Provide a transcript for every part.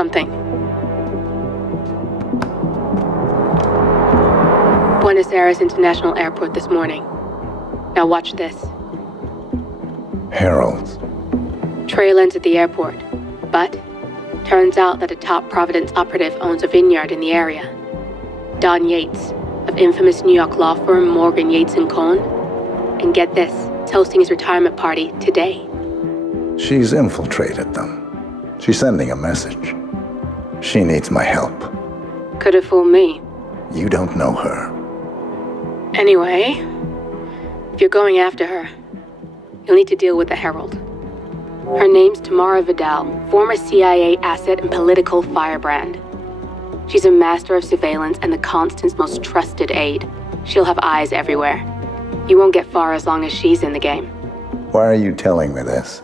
something. Buenos Aires International Airport this morning. Now watch this. Heralds. Trail ends at the airport, but turns out that a top Providence operative owns a vineyard in the area. Don Yates, of infamous New York law firm Morgan, Yates & Cohn. And get this, is hosting his retirement party today. She's infiltrated them. She's sending a message. She needs my help. Could have fooled me. You don't know her. Anyway, if you're going after her, you'll need to deal with the Herald. Her name's Tamara Vidal, former CIA asset and political firebrand. She's a master of surveillance and the Constant's most trusted aide. She'll have eyes everywhere. You won't get far as long as she's in the game. Why are you telling me this?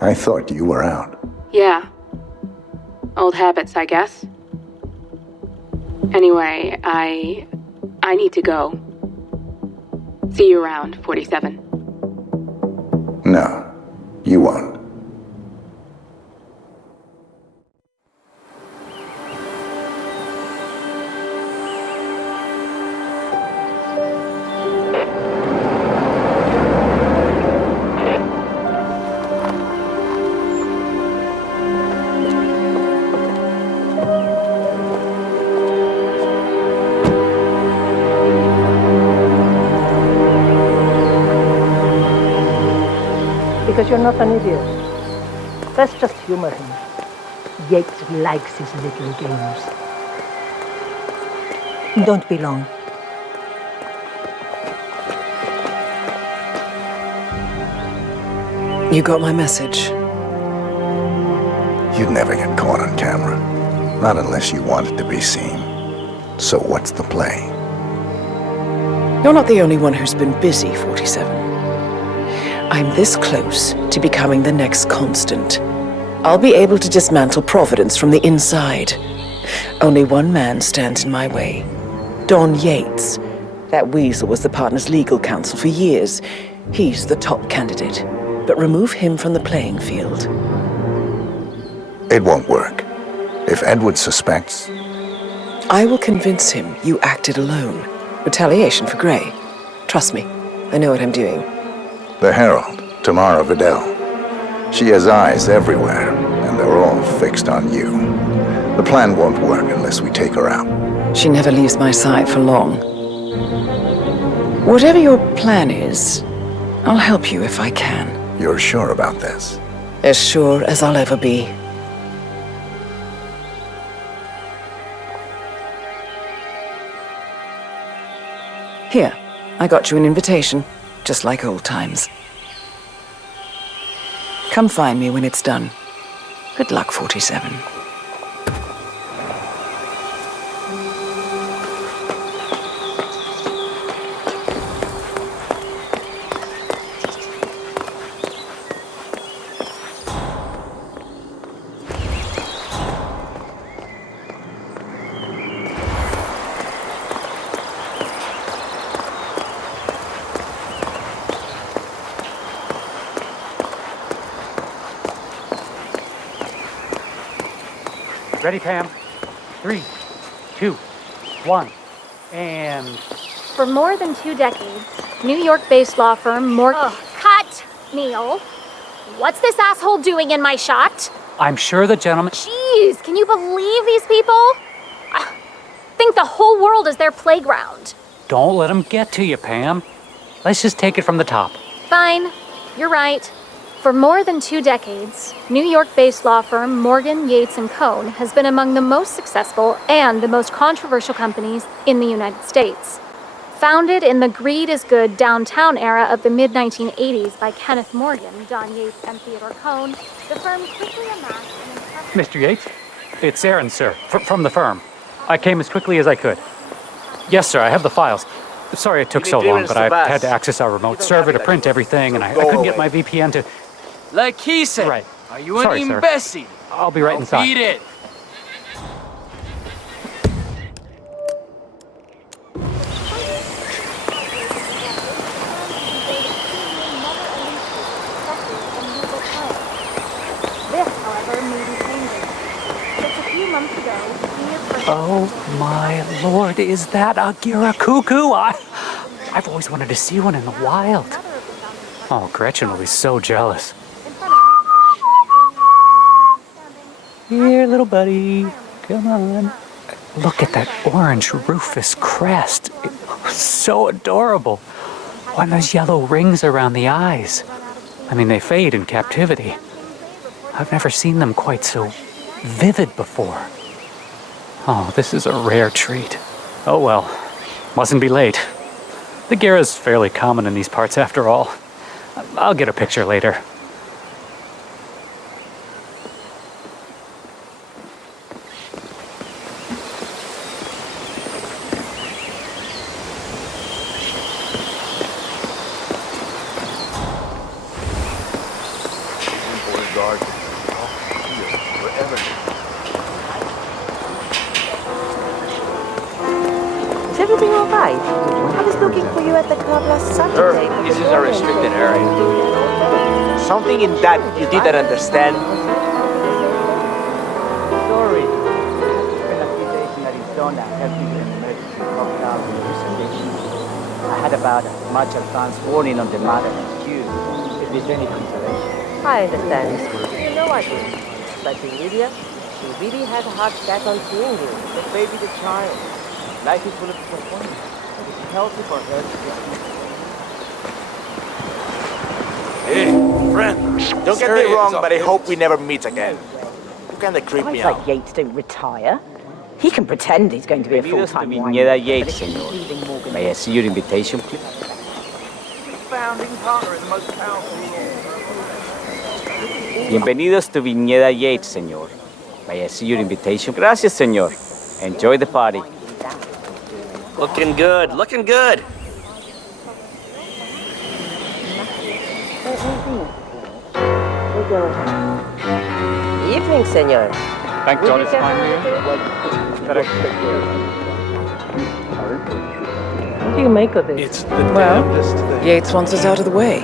I thought you were out. Yeah. Old habits, I guess. Anyway, I need to go. See you around, 47. No, you won't. Because you're not an idiot. Let's just humor him. Yates likes his little games. Don't be long. You got my message. You'd never get caught on camera. Not unless you wanted to be seen. So what's the play? You're not the only one who's been busy, 47. I'm this close to becoming the next Constant. I'll be able to dismantle Providence from the inside. Only one man stands in my way. Don Yates. That weasel was the partner's legal counsel for years. He's the top candidate. But remove him from the playing field. It won't work. If Edward suspects... I will convince him you acted alone. Retaliation for Gray. Trust me, I know what I'm doing. The Herald, Tamara Vidal. She has eyes everywhere, and they're all fixed on you. The plan won't work unless we take her out. She never leaves my side for long. Whatever your plan is, I'll help you if I can. You're sure about this? As sure as I'll ever be. Here, I got you an invitation, just like old times. Come find me when it's done. Good luck, 47. Ready, Pam? 3, 2, 1, and... For more than 2 decades, New York-based law firm Morgan... Cut, Neil. What's this asshole doing in my shot? I'm sure the gentleman... Jeez, can you believe these people? Think the whole world is their playground. Don't let him get to you, Pam. Let's just take it from the top. Fine, you're right. For more than 2 decades, New York-based law firm Morgan, Yates & Cohn has been among the most successful and the most controversial companies in the United States. Founded in the greed is good downtown era of the mid-1980s by Kenneth Morgan, Don Yates, and Theodore Cohn, the firm quickly amassed an impressive... Mr. Yates? It's Aaron, sir, from the firm. I came as quickly as I could. Yes, sir, I have the files. Sorry it took so long, but I had to access our remote server to print everything, and I couldn't get my VPN to... Like he said. Right. Are you an Sorry, sir. imbecile? I'll be right inside. Beat it. This, however, may be changing. The months ago, Oh my lord, is that a Giracuckoo? I've always wanted to see one in the wild. Oh, Gretchen will be so jealous. Here, little buddy. Come on. Look at that orange rufous crest. It's so adorable. Oh, and those yellow rings around the eyes. I mean, they fade in captivity. I've never seen them quite so vivid before. Oh, this is a rare treat. Oh well, mustn't be late. The Gira's fairly common in these parts after all. I'll get a picture later. Is everything all right? I was looking for you at the club last Saturday. This is a restricted area. Something in that you didn't understand. Sorry. It's been a few days in Arizona helping with an emergency lockdown in Houston. I had about as much advance warning on the matter as you, if there's any consolation. I understand. You know I do. But in Lydia, she really has a hard start on seeing you. The baby, the child. Life is full of disappointment. It's healthy for her to get Hey, friend. Don't get me wrong, but I hope we never meet again. You kinda creep me Guys out. like Yates don't retire. He can pretend he's going to be a Bienvenidos to full-time Viñeda wine. Yates, señor. May I see your invitation, please? Founding partner is the most powerful. Bienvenidos to Viñeda Yates, señor. May I see your invitation? Gracias, señor. Enjoy the party. Looking good, looking good. Evening, senor. Thank God it's finally here. What do you make of this? It's the Well, damnedest thing. Yates wants us out of the way.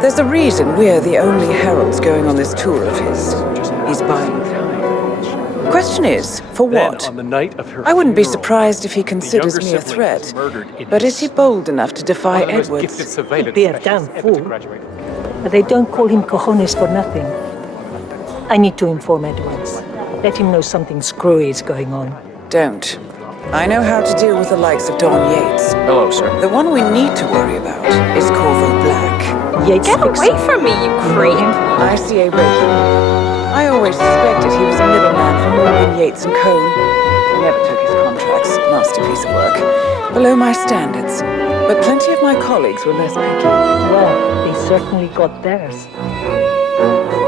There's a reason we're the only heralds going on this tour of his. He's buying time. Question is, for Then, what? on the night of her I wouldn't be funeral, surprised if he the considers younger me a sibling threat. was murdered in But his is he bold enough to defy One of the most gifted Edwards? surveillance Be a damn specialists ever to fool. graduate. But they don't call him cojones for nothing. I need to inform Edwards. Let him know something screwy is going on. Don't. I know how to deal with the likes of Don Yates. Hello, sir. The one we need to worry about is Corvo Black. Yates Get fixer. away from me, you creep! ICA rating. I always suspected he was a middleman for Morgan, Yates and Cohn. I never took his contracts. Masterpiece of work. Below my standards. But plenty of my colleagues were less picky. Well, they certainly got theirs.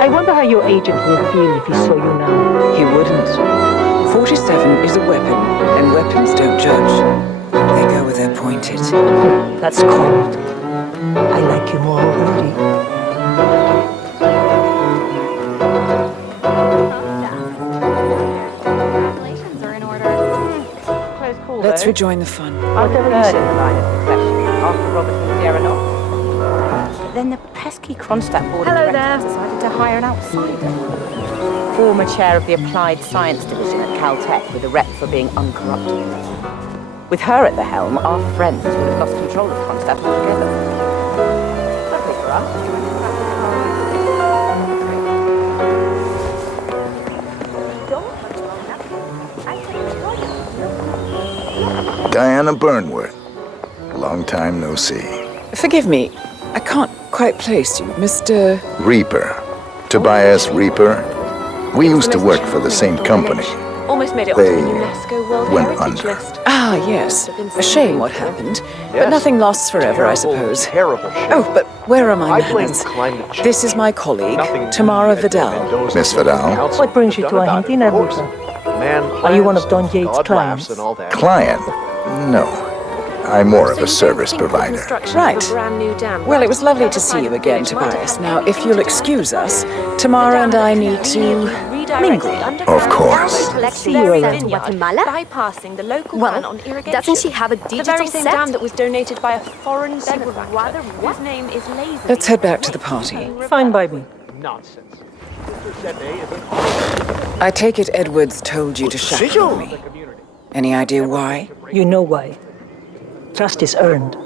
I wonder how your agent will feel if he saw you now. He wouldn't. 47 is a weapon, and weapons don't judge. They go where they're pointed. That's cold. I like you more already. Congratulations are in order. Close call, Let's rejoin the fun. Whatever you said in the line of succession after Robert and Sierra Knox. But then the pesky Kronstadt board of Hello directors there. decided to hire an outsider. Former chair of the Applied Science Division at Caltech with a rep for being uncorrupted. With her at the helm, our friends would have lost control of Kronstadt altogether. Lovely for us. Diana Burnworth. Long time no see. Forgive me, I can't quite place you, Mr. Reaper. Tobias Reaper. We used to work for the same company. Almost made it They onto the UNESCO World went Heritage under. List. Ah, yes. A shame what happened. But Yes. nothing lasts forever, I suppose. Terrible shit. Oh, but where are my I blame manners? climate change. This is my colleague, Nothing Tamara we at Vidal. Mendoza Miss Vidal? Council What brings you have to done about it, Argentina, of course. Rita? Man Are you one of laughs, Don Yates' God clients? laughs and all that. Client? No. I'm more of So a you service don't think the provider. construction Right. of a brand new dam Well, it was lovely to right see you outside again, the village might Tobias. have Now, if you'll excuse us, Tamara and I need to mingle. Of course. See you around. Guatemala, bypassing the local Well, ban on irrigation. doesn't she have a The digital very same set? dam that was donated by a foreign benefactor whose name is Laser. Let's head back to the party. Fine by me. Nonsense. I take it Edwards told you to chaperone me. Any idea why? You know why. Trust is earned.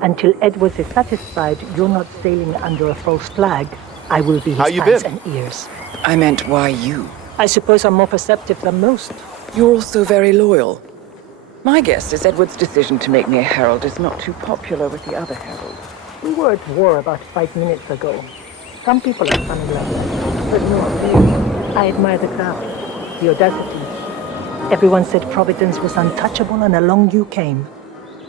Until Edwards is satisfied you're not sailing under a false flag, I will be his eyes and ears. I meant why you. I suppose I'm more perceptive than most. You're also very loyal. My guess is Edward's decision to make me a herald is not too popular with the other heralds. We were at war about 5 minutes ago. Some people are funny like that. But no, I admire the craft, the audacity. Everyone said Providence was untouchable and along you came.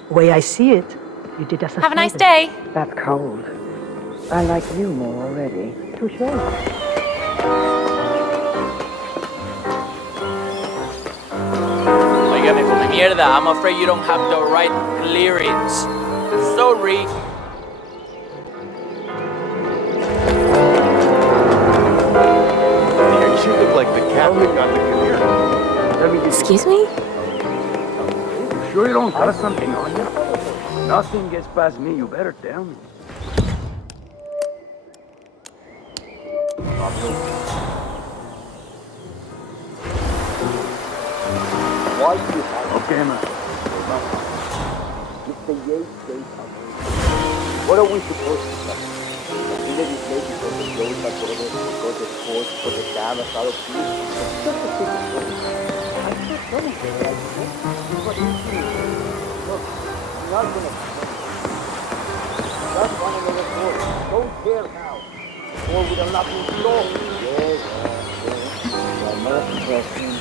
The way I see it, you did us a Have a nice service. day. That's cold. I like you more already. Touché. Óigame, come mierda, I'm afraid you don't have the right clearance. Sorry. You look like the captain on the canoe. Excuse me? Sure you don't got something on you? Nothing gets past me, you better tell me. Why do you have... Okay, man. It's the Yates Gate. What are we supposed to say? The legislation for the road that go to court for the dam as out of peace. It's just a simple story. I'm not telling you that. But you see, look, I'm not going to... Just one another court. Don't care now. Or with a nothing to go. Yes, I'm not a question.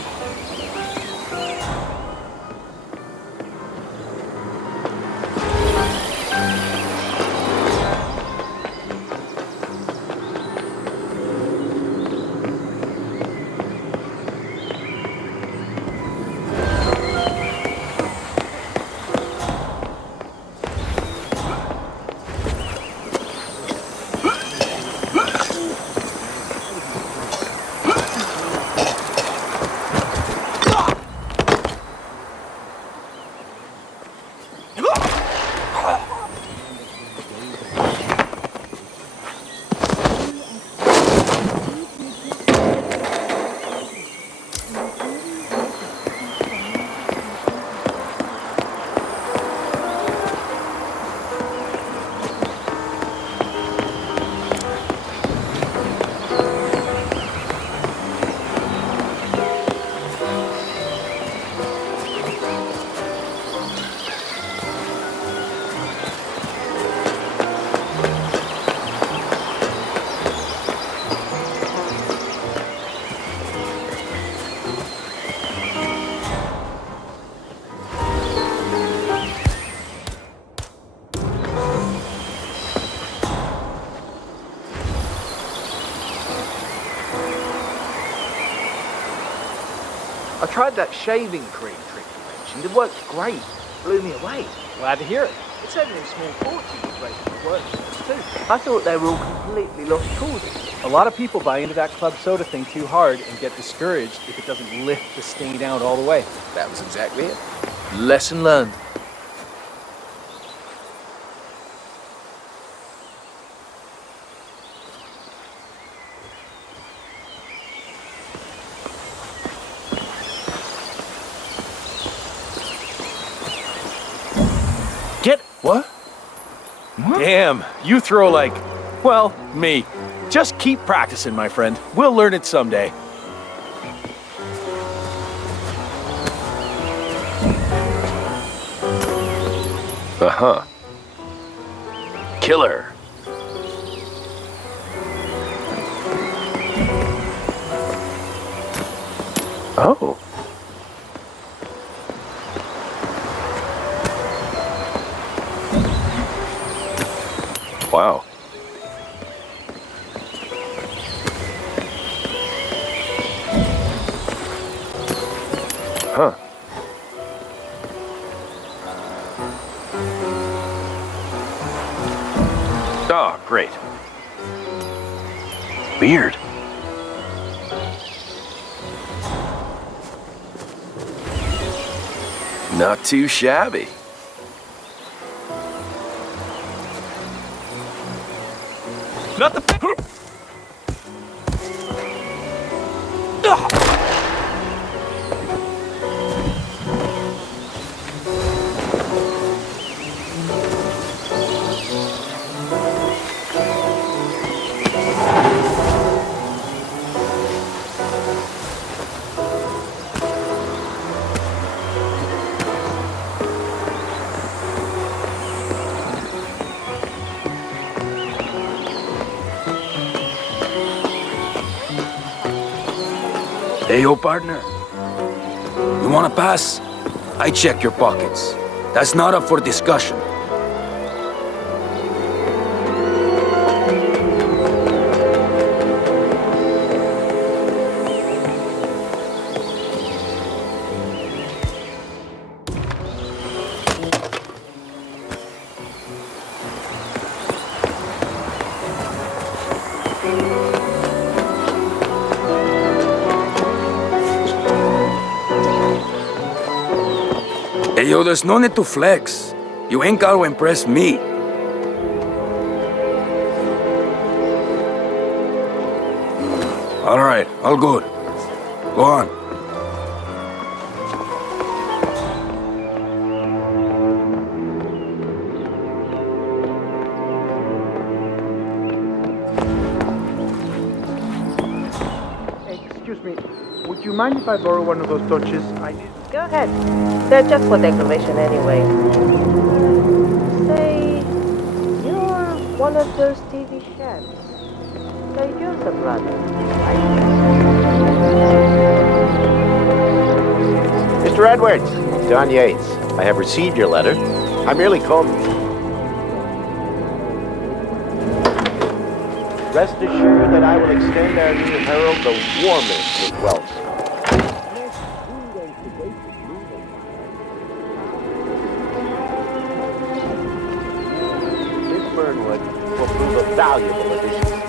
I tried that shaving cream trick you mentioned. It works great. Blew me away. Glad to hear it. It's only a small fortune to break the works too. I thought they were all completely lost causes. A lot of people buy into that club soda thing too hard and get discouraged if it doesn't lift the stain out all the way. That was exactly it. Lesson learned. What? Damn, you throw like, well, me. Just keep practicing, my friend. We'll learn it someday. Uh-huh. Killer. Oh. Wow. Huh. Oh, great. Weird. Not too shabby. Not the... Hey, yo, partner. You wanna pass? I check your pockets. That's not up for discussion. Hey, yo, there's no need to flex. You ain't gotta impress me. All right, all good. Go on. Excuse me, would you mind if I borrow one of those torches? Go ahead. They're just for decoration anyway. Say, you're one of those TV chefs. Say, you're the brother. Mr. Edwards, Don Yates. I have received your letter. I merely called. Rest assured that I will extend our new herald the warmest of welcomes. Burnwood will prove a valuable addition.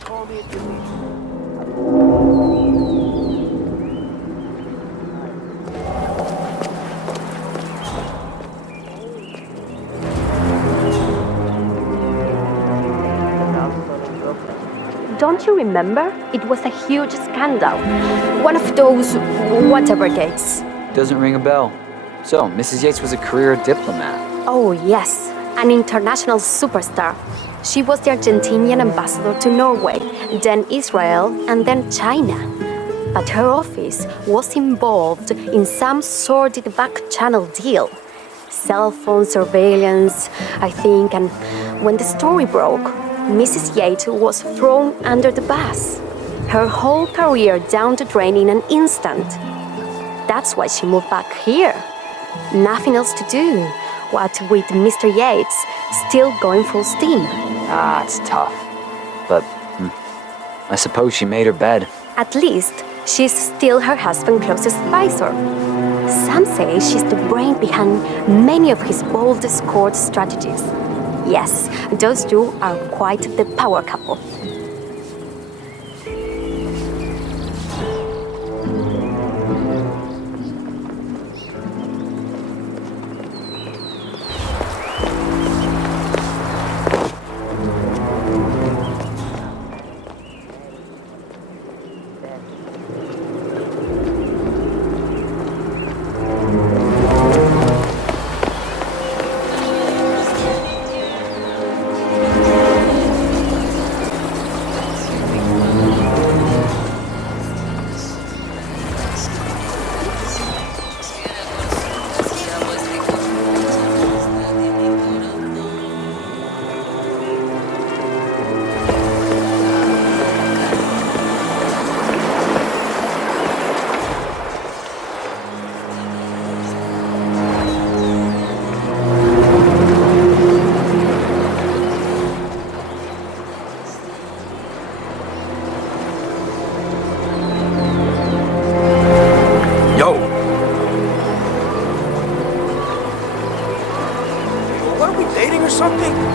Call me at your leisure. Don't you remember? It was a huge scandal. One of those whatever gates. Doesn't ring a bell. So, Mrs. Yates was a career diplomat. Oh, yes. An international superstar. She was the Argentinian ambassador to Norway, then Israel, and then China. But her office was involved in some sordid back-channel deal. Cell phone surveillance, I think, and when the story broke, Mrs. Yates was thrown under the bus. Her whole career down the drain in an instant. That's why she moved back here. Nothing else to do, what with Mr. Yates still going full steam. Ah, it's tough. But I suppose she made her bed. At least, she's still her husband's closest advisor. Some say she's the brain behind many of his boldest court strategies. Yes, those two are quite the power couple.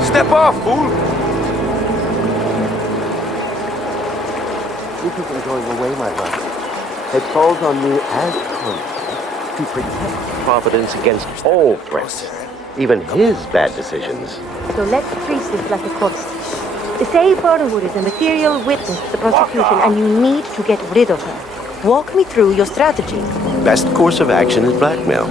Step off, fool! This isn't going away, my love. It falls on me as conscience to protect Providence against all threats, even his bad decisions. So let's treat this like a court. Say Burnwood is a material witness to the prosecution and you need to get rid of her. Walk me through your strategy. Best course of action is blackmail.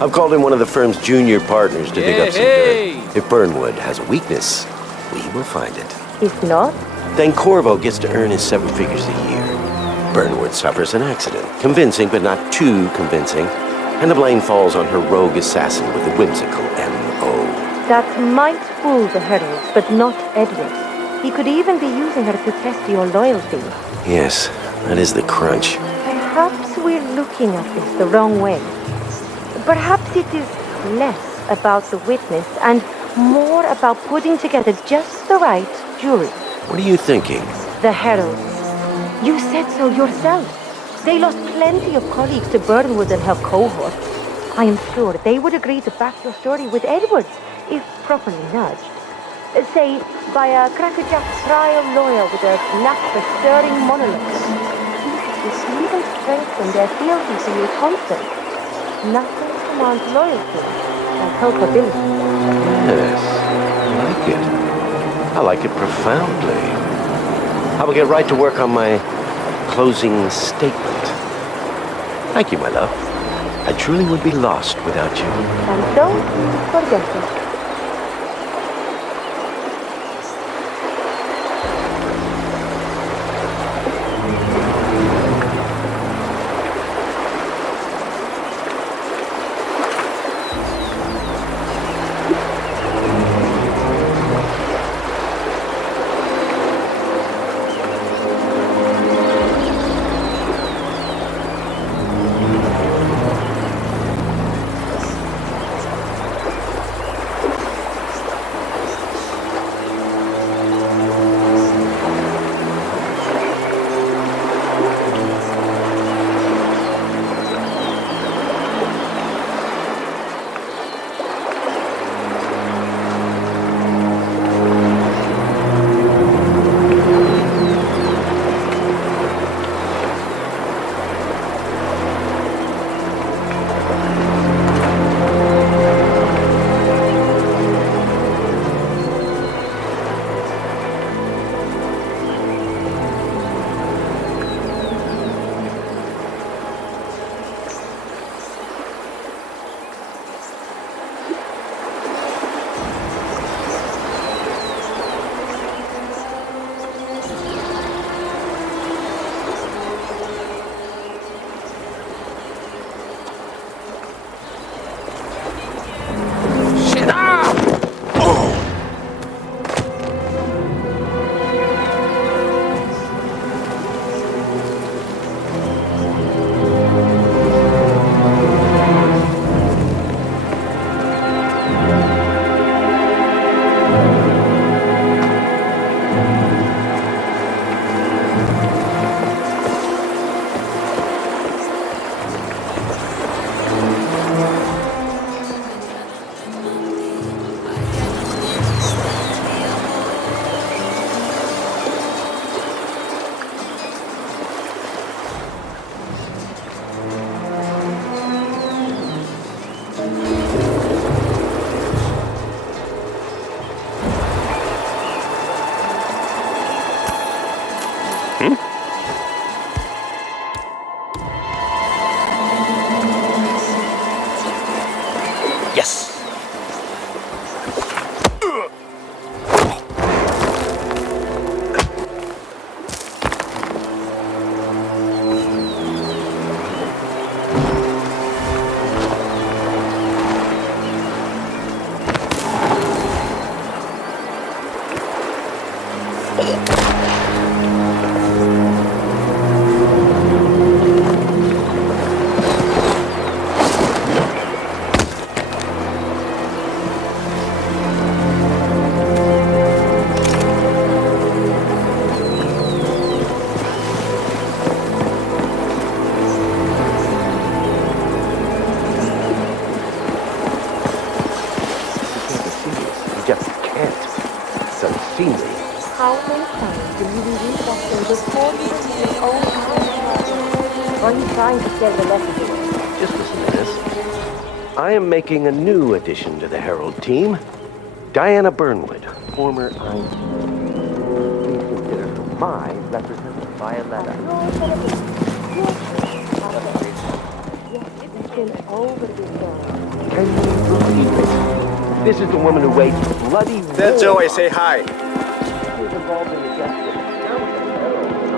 I've called in one of the firm's junior partners to dig up some dirt. If Burnwood has a weakness, we will find it. If not? Then Corvo gets to earn his 7 figures a year. Burnwood suffers an accident, convincing but not too convincing, and the blame falls on her rogue assassin with a whimsical M.O. That might fool the heralds, but not Edward. He could even be using her to test your loyalty. Yes, that is the crunch. Perhaps we're looking at this the wrong way. Perhaps it is less about the witness and more about putting together just the right jury. What are you thinking? The Heralds. You said so yourself. They lost plenty of colleagues to Burnwood and her cohort. I am sure they would agree to back your story with Edwards, if properly nudged. Say, by a crackerjack trial lawyer with a knack for stirring monologues. This would even strengthen their fealty to your constant. Nothing commands loyalty and culpability. Yes, I like it. I like it profoundly. I will get right to work on my closing statement. Thank you, my love. I truly would be lost without you. And don't forget it. How many times will you be readjusting before you reveal your own power? Or are you trying to sell the messages? Just listen to this. I am making a new addition to the Herald team. Diana Burnwood, former Einstein. Please consider her my representative via letter. Can you believe it? This is the woman who waged bloody war. That's Joey, say hi. She was involved in the death of countless Heralds and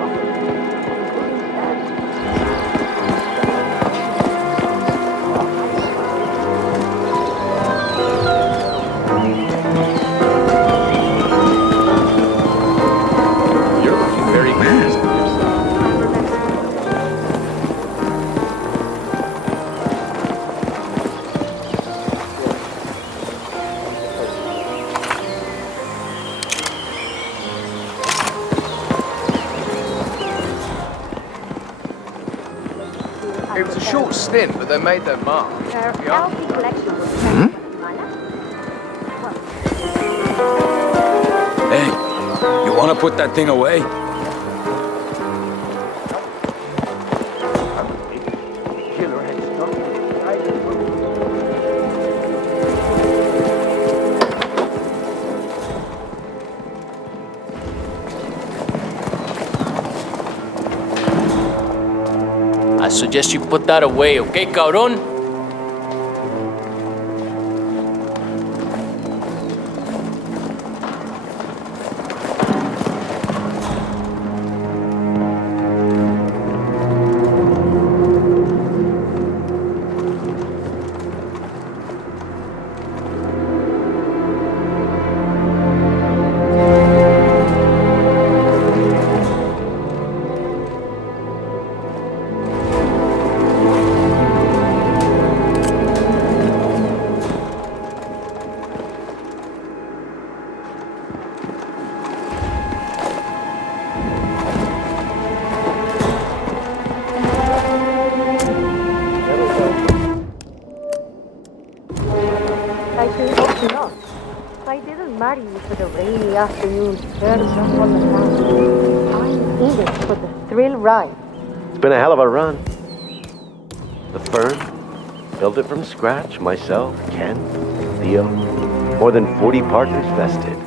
It was a short stint, but they made their mark. Hey, you want to put that thing away? I suggest you put that away, okay, cabrón? I sure hope not. I didn't marry you for the rainy afternoon excursion on the town. I'm in it for the thrill ride. It's been a hell of a run. The firm, built it from scratch, myself, Ken, Theo, more than 40 partners vested,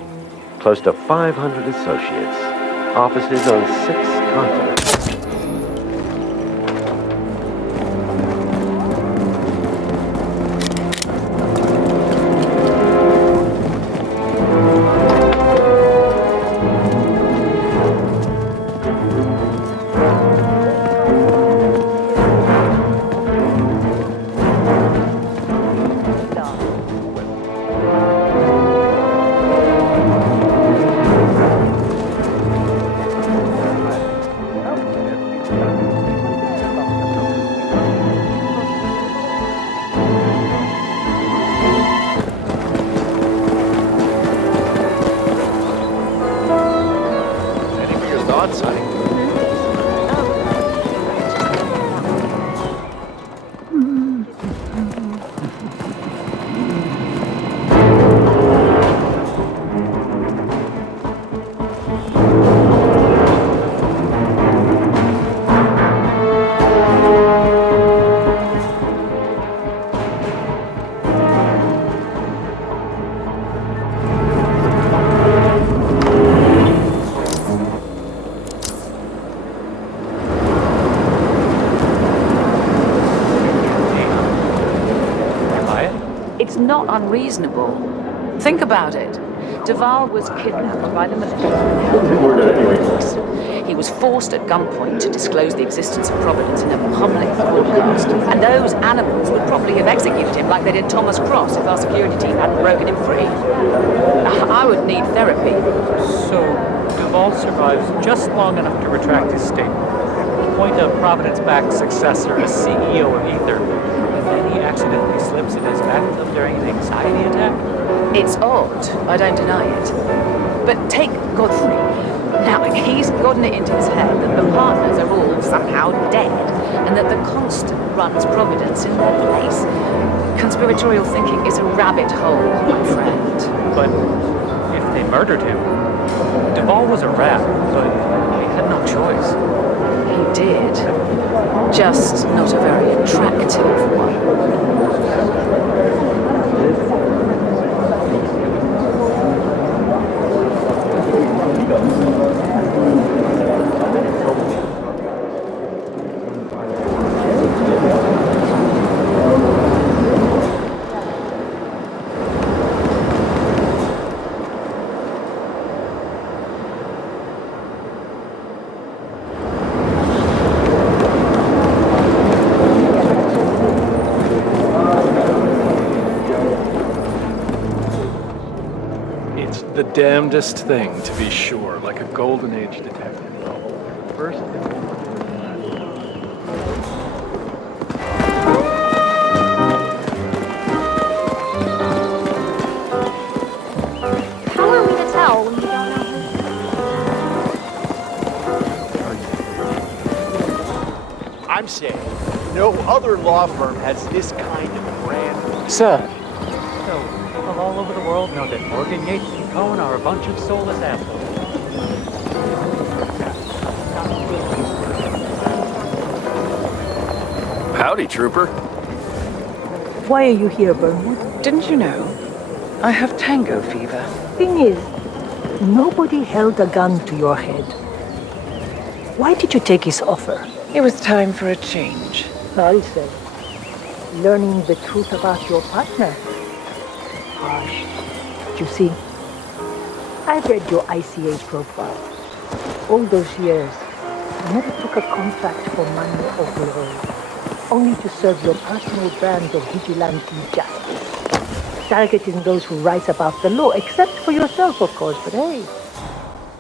close to 500 associates, offices on 6 continents. It's not unreasonable. Think about it. Duval was kidnapped by the militia and held in. He was forced at gunpoint to disclose the existence of Providence in a public broadcast. And those animals would probably have executed him like they did Thomas Cross if our security team hadn't broken him free. I would need therapy. So, Duval survives just long enough to retract his statement, appoint a Providence-backed successor as CEO of Ether, and then he accidentally slips in his bathtub during an anxiety attack? It's odd, I don't deny it. But take Godfrey. Now, he's gotten it into his head that the partners are all somehow dead, and that the Constant runs Providence in their place. Conspiratorial thinking is a rabbit hole, my friend. But if they murdered him, Duval was a rat, but he had no choice. He did. Just not a very attractive one. The damnedest thing, to be sure, like a golden age detective novel. First How are we to tell when we don't know who? I'm saying No other law firm has this kind of brand. Sir. So, people all over the world know that Morgan, Yates, and Cohn are a bunch of soulless assholes. Howdy, Trooper. Why are you here, Burnwood? Didn't you know? I have tango fever. Thing is, nobody held a gun to your head. Why did you take his offer? It was time for a change. I said, learning the truth about your partner. Harsh. You see, I've read your ICA profile. All those years, you never took a contract for money or glory, only to serve your personal brand of vigilante justice, targeting those who rise above the law, except for yourself, of course. But hey,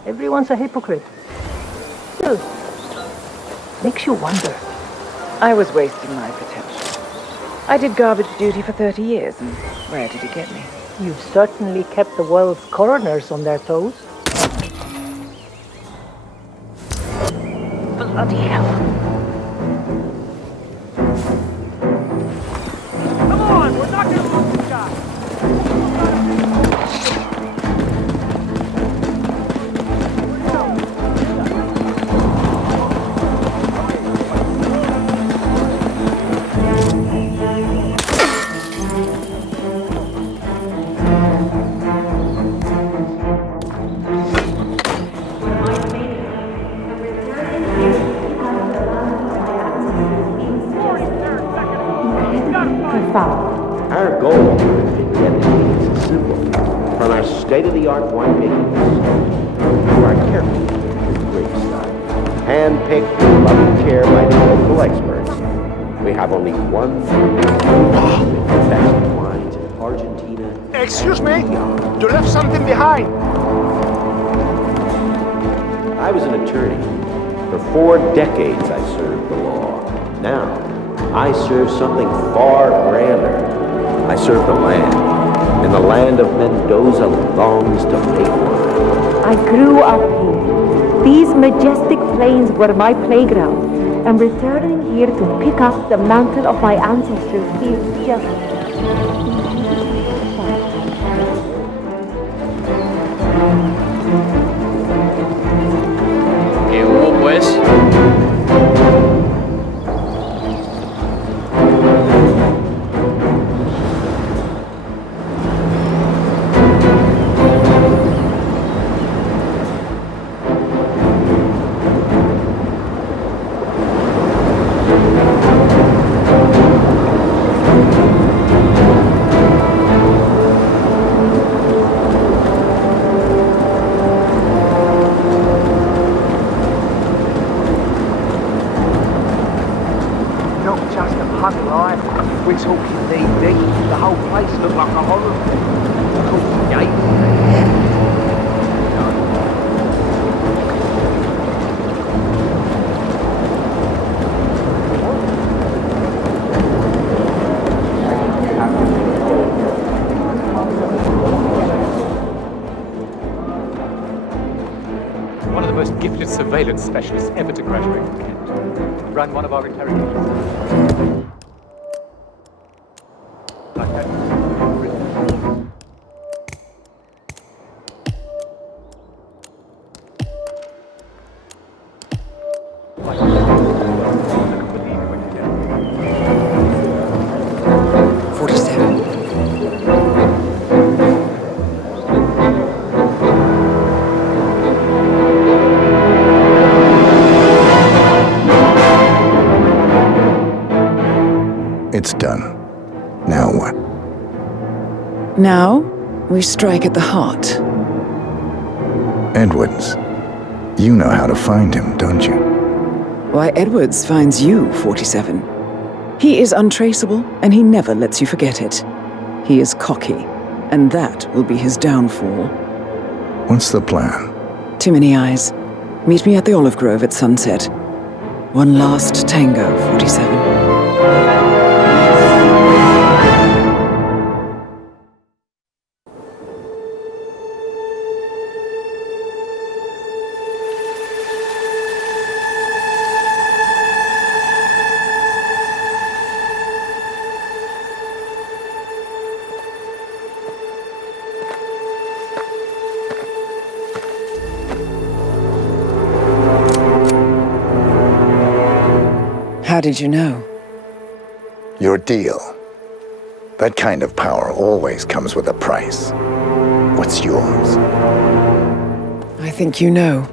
everyone's a hypocrite. Still, makes you wonder. I was wasting my potential. I did garbage duty for 30 years, and where did it get me? You've certainly kept the world's coroners on their toes. Bloody hell. Come on, we're not gonna lose this guy. Our goal in Yemen is simple. From our state-of-the-art winemaking facility to our carefully grape style, hand-picked and loving care by the local experts, we have only one the best wines in Argentina. Excuse me? You left something behind. I was an attorney. For 4 decades I served the law. Now, I serve something far grander. I serve the land, and the land of Mendoza longs to make one. I grew up here. These majestic plains were my playground, and returning here to pick up the mantle of my ancestors feels just... ¿Qué hubo, pues? We're talking DD. The whole place looked like a horror film. Cool. Yay. One of the most gifted surveillance specialists ever to graduate from Kent. Ran one of our interrogations. It's done. Now what? Now, we strike at the heart. Edwards. You know how to find him, don't you? Why, Edwards finds you, 47. He is untraceable, and he never lets you forget it. He is cocky, and that will be his downfall. What's the plan? Too many eyes. Meet me at the olive grove at sunset. One last tango, 47. How did you know? Your deal. That kind of power always comes with a price. What's yours? I think you know.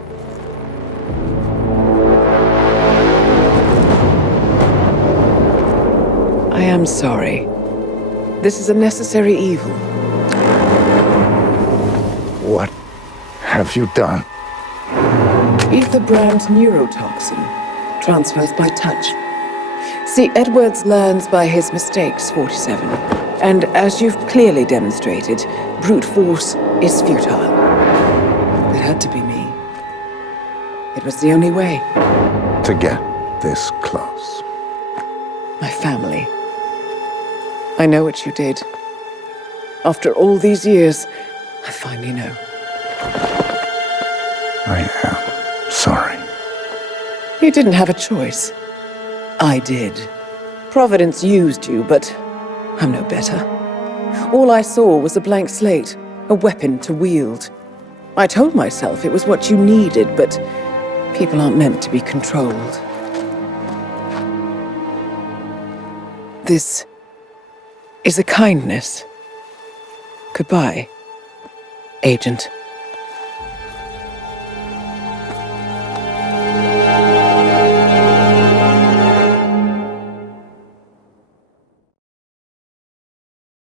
I am sorry. This is a necessary evil. What have you done? Ether brand neurotoxin. Transfers by touch. See, Edwards learns by his mistakes, 47. And as you've clearly demonstrated, brute force is futile. It had to be me. It was the only way. To get this close. My family. I know what you did. After all these years, I finally know. I am sorry. You didn't have a choice. I did. Providence used you, but I'm no better. All I saw was a blank slate, a weapon to wield. I told myself it was what you needed, but people aren't meant to be controlled. This is a kindness. Goodbye, Agent.